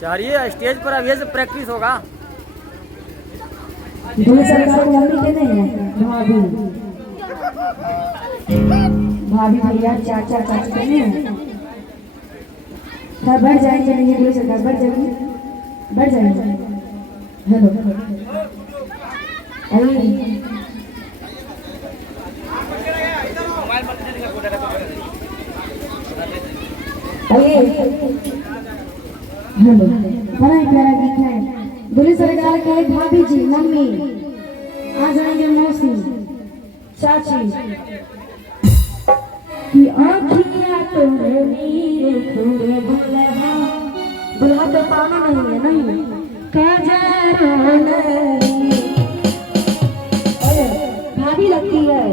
चलिए स्टेज पर अभी से प्रैक्टिस होगा। भाभी भैया चाचा चाची के नहीं है। बढ़ जाएंगे नहीं बोले सरकार बढ़ जाएंगे हेलो हेलो बड़ा ही प्यारा गीत है। दूल्हे सरकार के भाभी जी मम्मी आ जाएंगे मौसी चाची कि आँखियाँ तोरे नीरे थोड़े दुल्हा दुल्हा तो पाना नहीं है नहीं भाभी लगती है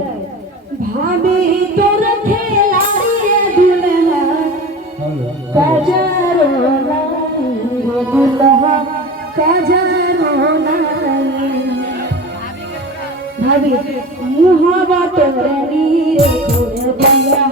भाभी तो रखेला रे दुल्हा कजरो दुल्हा कजरो भाभी मुहावा तोरे नीरे थोड़े दुल्हा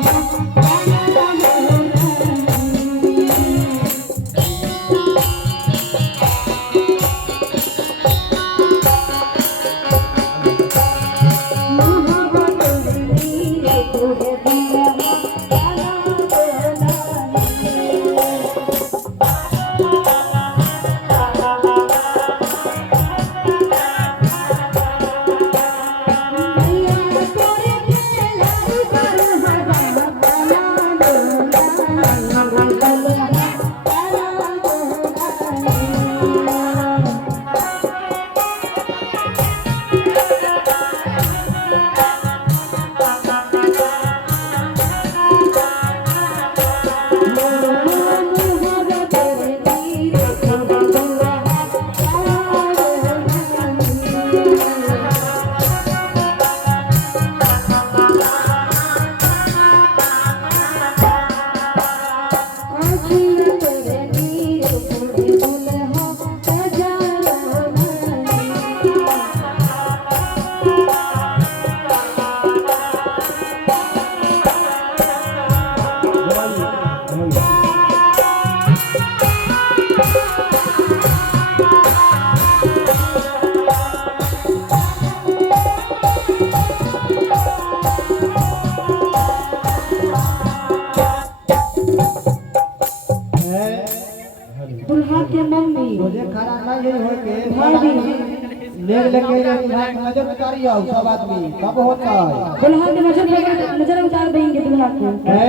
दुल्हा के मम्मी मुझे खाना नहीं हो के भाभी लेके नजर उतारिए सब आदमी कब होता है दुल्हा के नजर उतार देंगे दुल्हा को।